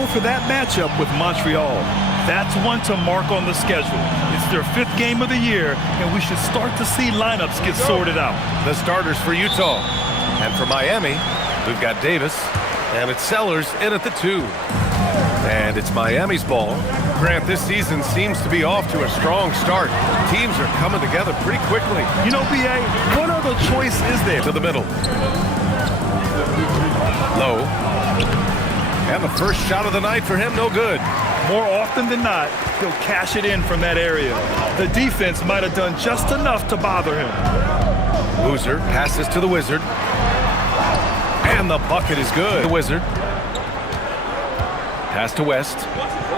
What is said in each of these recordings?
go for that matchup with Montreal. That's one to mark on the schedule. It's their 5th game of the year, and we should start to see lineups get sorted out. The starters for Utah. And for Miami, we've got Davis, and it's Sellers in at the 2. And it's Miami's ball. Grant, this season seems to be off to a strong start. Teams are coming together pretty quickly. You know, B.A., what other choice is there? To the middle. Low. And the first shot of the night for him, no good. More often than not, he'll cash it in from that area. The defense might have done just enough to bother him. Boozer passes to the Wizard. And the bucket is good. The Wizard. Pass to West.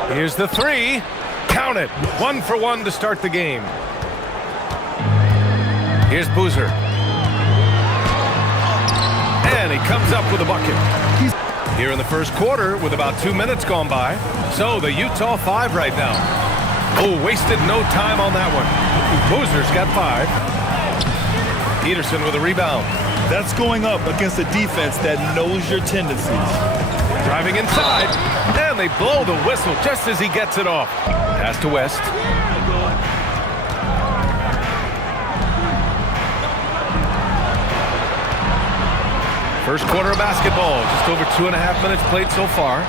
Here's the 3. Count it. 1 for 1 to start the game. Here's Boozer. And he comes up with a bucket. Here in the first quarter with about 2 minutes gone by. So the Utah 5 right now. Oh, wasted no time on that one. Boozer's got 5. Peterson with a rebound. That's going up against a defense that knows your tendencies. Driving inside, and they blow the whistle just as he gets it off. Pass to West. First quarter of basketball, just over 2.5 minutes played so far.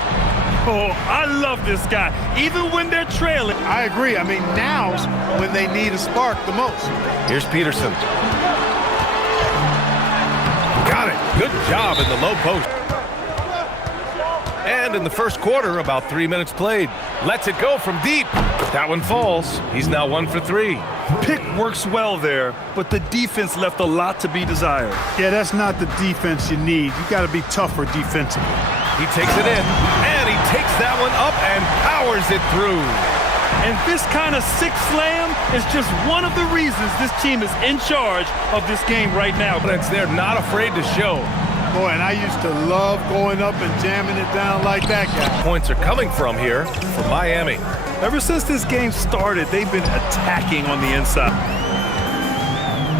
Oh, I love this guy, even when they're trailing. I agree. I mean, now's when they need a spark the most. Here's Peterson. Got it. Good job in the low post. And in the first quarter, about 3 minutes played. Lets it go from deep. That one falls. He's now 1 for 3. Pick works well there, but the defense left a lot to be desired. Yeah, that's not the defense you need. You got to be tougher defensively. He takes it in, and he takes that one up and powers it through. And this kind of sick slam is just one of the reasons this team is in charge of this game right now. But they're not afraid to show. Boy, and I used to love going up and jamming it down like that guy. Points are coming from here for Miami. Ever since this game started, they've been attacking on the inside.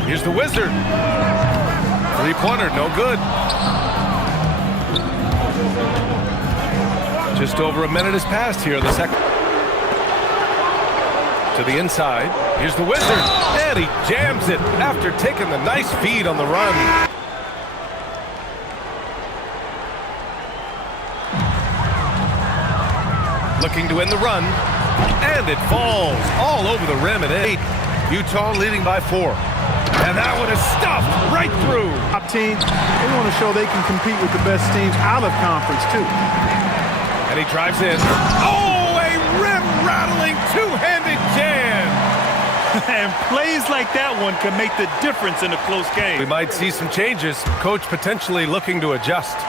Here's the Wizard. 3-pointer, no good. Just over a minute has passed here in the second. To the inside. Here's the Wizard. And he jams it after taking the nice feed on the run. Looking to win the run, and it falls all over the rim at 8. Utah leading by 4. And that one is stuffed right through. Top teams, they want to show they can compete with the best teams out of conference, too. And he drives in. Oh, a rim-rattling two-handed jam. And plays like that one can make the difference in a close game. We might see some changes. Coach potentially looking to adjust.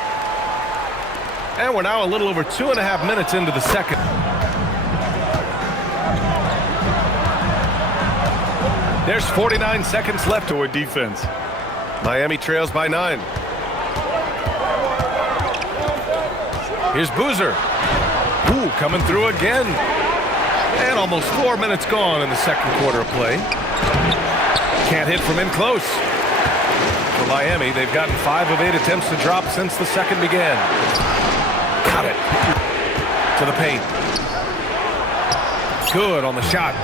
And we're now a little over 2.5 minutes into the second. There's 49 seconds left to a defense. Miami trails by 9. Here's Boozer. Ooh, coming through again. And almost 4 minutes gone in the second quarter of play. Can't hit from in close. For Miami, they've gotten 5 of 8 attempts to drop since the second began. Got it. To the paint. Good on the shot.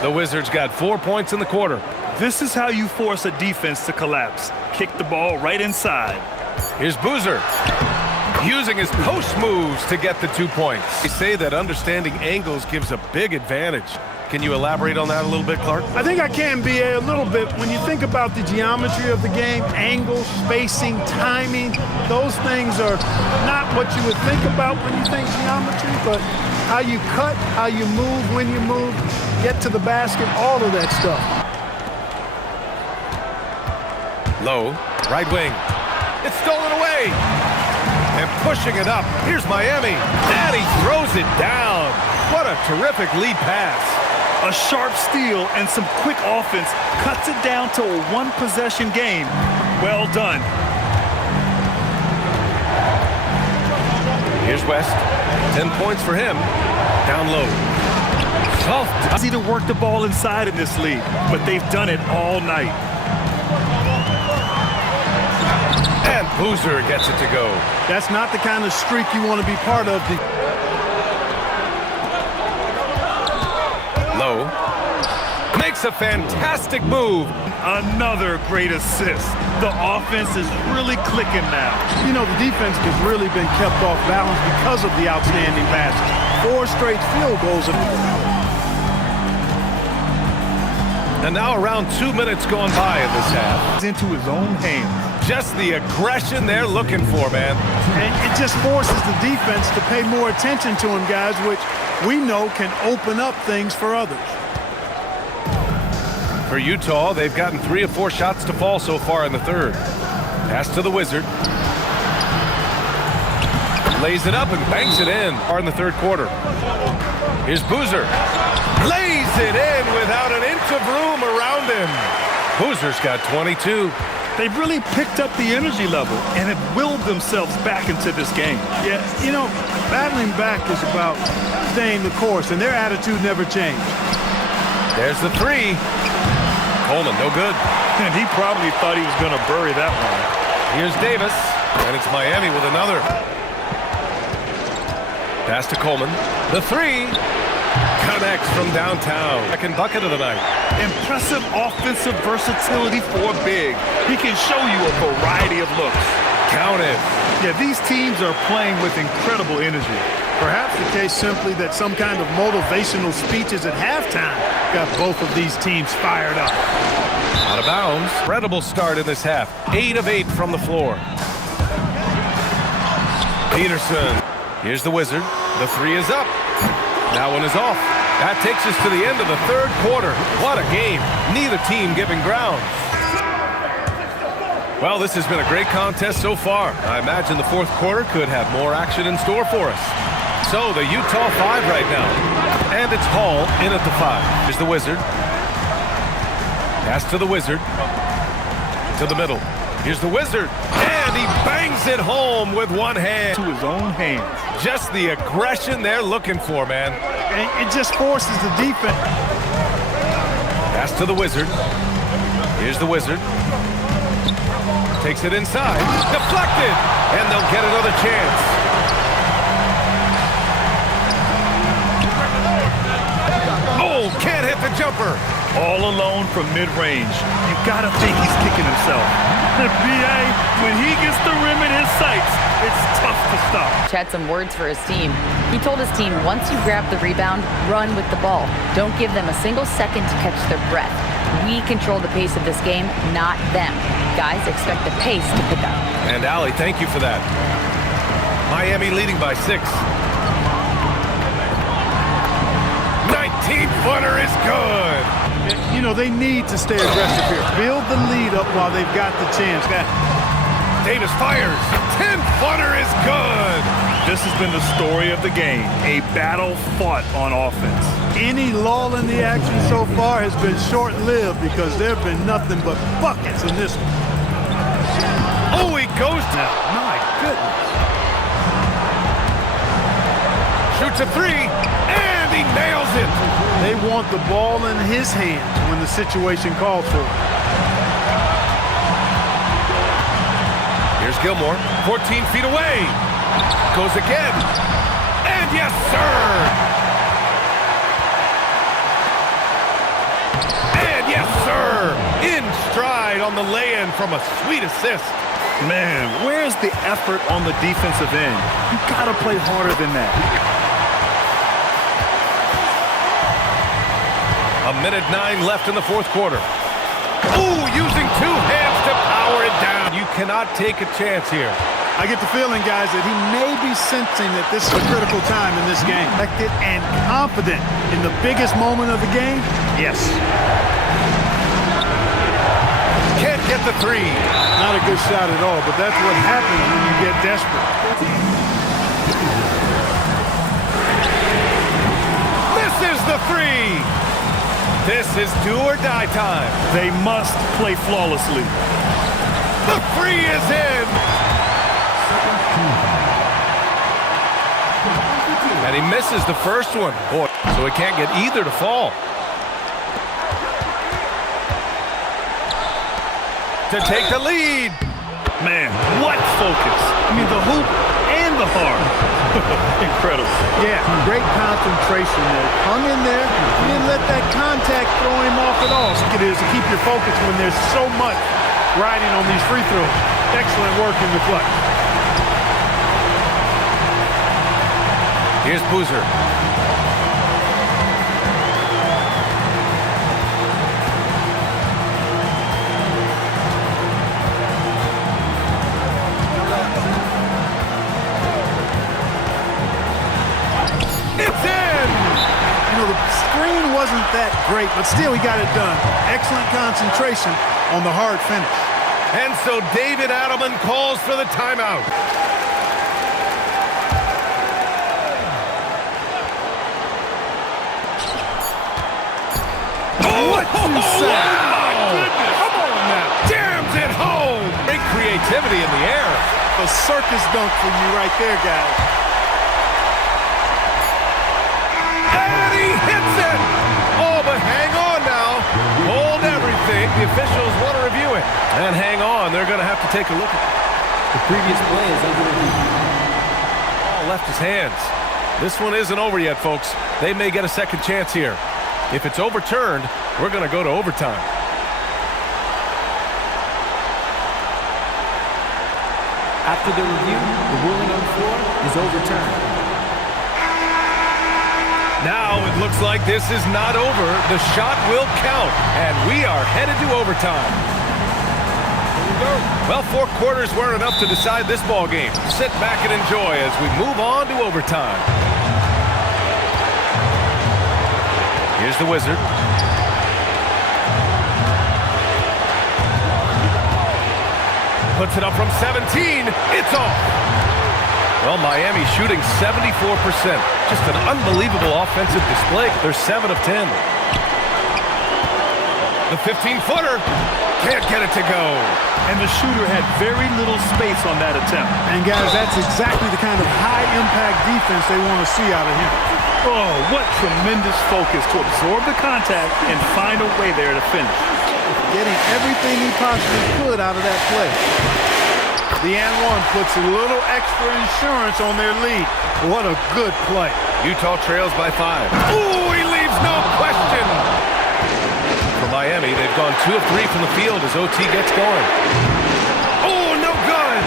The Wizards got 4 points in the quarter. This is how you force a defense to collapse. Kick the ball right inside. Here's Boozer. Using his post moves to get the 2 points. They say that understanding angles gives a big advantage. Can you elaborate on that a little bit, Clark? I think I can, B.A., a little bit. When you think about the geometry of the game, angles, spacing, timing, those things are not what you would think about when you think geometry, but how you cut, how you move, when you move, get to the basket, all of that stuff. Low, right wing. It's stolen away. And pushing it up. Here's Miami. And he throws it down. What a terrific lead pass. A sharp steal and some quick offense cuts it down to a one-possession game. Well done. Here's West. 10 points for him. Down low. Soft. It's easy to work the ball inside in this league, but they've done it all night. And Boozer gets it to go. That's not the kind of streak you want to be part of. go. Makes a fantastic move. Another great assist. The offense is really clicking now. You know, the defense has really been kept off balance because of the outstanding passes. 4 straight field goals. And now around 2 minutes gone by in this half. Into his own hands. Just the aggression they're looking for, man. And it just forces the defense to pay more attention to him, guys, which we know can open up things for others. For Utah, they've gotten 3 of 4 shots to fall so far in the third. Pass to the Wizard. Lays it up and banks it in in the third quarter. Here's Boozer. Lays it in without an inch of room around him. Boozer's got 22. They've really picked up the energy level and have willed themselves back into this game. Yeah, you know, battling back is about staying the course, and their attitude never changed. There's the 3. Coleman, no good. And he probably thought he was going to bury that one. Here's Davis, and it's Miami with another. Pass to Coleman. The 3 connects from downtown. Second bucket of the night. Impressive offensive versatility for big. He can show you a variety of looks. Count it. Yeah, these teams are playing with incredible energy. Perhaps the case simply that some kind of motivational speeches at halftime got both of these teams fired up. Out of bounds. Incredible start in this half. 8 of 8 from the floor. Peterson. Here's the Wizard. The 3 is up. That one is off. That takes us to the end of the third quarter. What a game. Neither team giving ground. Well, this has been a great contest so far. I imagine the fourth quarter could have more action in store for us. So, the Utah 5 right now. And it's Hall in at the 5. Here's the Wizard. Pass to the Wizard. To the middle. Here's the Wizard. And he bangs it home with one hand. To his own hands. Just the aggression they're looking for, man. And it just forces the defense. Pass to the Wizard. Here's the Wizard. Takes it inside. Deflected. And they'll get another chance. Oh, can't hit the jumper. All alone from mid-range. You gotta think he's kicking himself. The BA, when he gets the rim in his sights, it's tough to stop. Had some words for his team. He told his team, once you grab the rebound, run with the ball. Don't give them a single second to catch their breath. We control the pace of this game, not them. Guys, expect the pace to pick up. And Allie, thank you for that. Miami leading by 6. 19-footer is good. You know, they need to stay aggressive here. Build the lead up while they've got the chance. Davis fires. 10-footer is good. This has been the story of the game. A battle fought on offense. Any lull in the action so far has been short-lived because there have been nothing but buckets in this one. Oh, he goes now. My goodness. Shoots a 3, and he nails it. They want the ball in his hands when the situation calls for it. Here's Gilmore, 14 feet away. Goes again. And yes, sir. And yes, sir. In stride on the lay-in from a sweet assist. Man, where's the effort on the defensive end? You gotta play harder than that. A minute 9 left in the fourth quarter. Ooh, using 2 hands to power it down. You cannot take a chance here. I get the feeling, guys, that he may be sensing that this is a critical time in this game. Effective and confident in the biggest moment of the game? Yes. Can't get the 3. Not a good shot at all, but that's what happens when you get desperate. Misses the 3. This is do or die time. They must play flawlessly. The 3 is in. And he misses the first one. Boy, so he can't get either to fall. To take the lead. Man, what focus. I mean, the hoop and the harm. Incredible. Yeah, great concentration there. Hung in there. He didn't let that contact throw him off at all. So it is to keep your focus when there's so much riding on these free throws. Excellent work in the clutch. Here's Boozer. It's in! You know, the screen wasn't that great, but still he got it done. Excellent concentration on the hard finish. And so David Adelman calls for the timeout. What you say? My goodness! Come on now! Jams it home! Great creativity in the air. A circus dunk for you right there, guys. And he hits it! Oh, but hang on now. Hold everything. The officials want to review it. And hang on. They're going to have to take a look at it. The previous play is under review. Ball left his hands. This one isn't over yet, folks. They may get a second chance here. If it's overturned, we're going to go to overtime. After the review, the ruling on the floor is overturned. Now it looks like this is not over. The shot will count, and we are headed to overtime. Well, 4 quarters weren't enough to decide this ball game. Sit back and enjoy as we move on to overtime. Here's the Wizard. Puts it up from 17. It's off. Well, Miami shooting 74%. Just an unbelievable offensive display. They're 7 of 10. The 15-footer can't get it to go. And the shooter had very little space on that attempt. And guys, that's exactly the kind of high-impact defense they want to see out of him. Oh, what tremendous focus to absorb the contact and find a way there to finish. Getting everything he possibly could out of that play. The and one puts a little extra insurance on their lead. What a good play. Utah trails by 5. Ooh, he leaves no question. For Miami, they've gone 2 of 3 from the field as OT gets going. Oh, no good.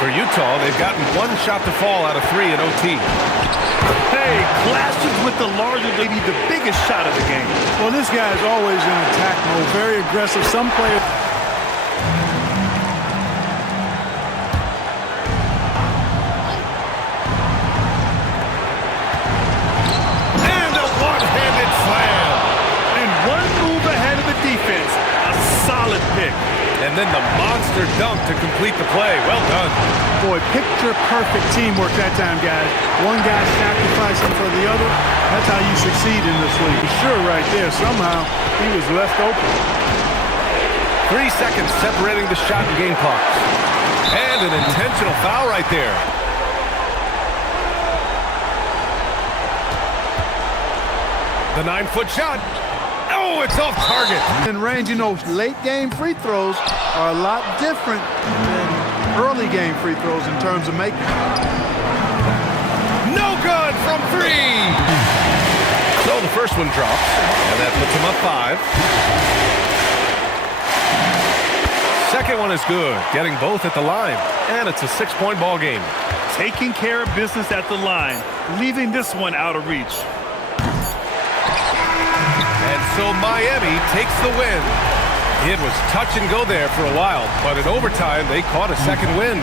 For Utah, they've gotten 1 shot to fall out of 3 in OT. Hey, clashes with the larger, maybe the biggest shot of the game. Well, this guy is always in attack mode, very aggressive. Some players... And a one-handed slam. And one move ahead of the defense. A solid pick. And then the monster dunk to complete the play. Well done. Boy, picture-perfect teamwork that time, guys. One guy sacrificing for the other. That's how you succeed in this league. Sure, right there. Somehow, he was left open. 3 seconds separating the shot and game clocks. And an intentional foul right there. The 9-foot shot. Oh, it's off target. In range, you know, late-game free throws are a lot different than early-game free throws in terms of making. No good from 3. So the first one drops, and that puts him up 5. Second one is good, getting both at the line, and it's a 6-point ball game. Taking care of business at the line, leaving this one out of reach. And so Miami takes the win. It was touch and go there for a while, but in overtime, they caught a second win.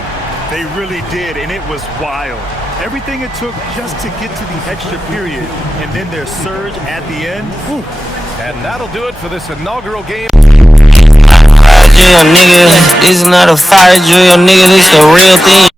They really did, and it was wild. Everything it took just to get to the extra period, and then their surge at the end. Whew. And that'll do it for this inaugural game. Drill, nigga. This is not a fire drill, nigga. This the real thing.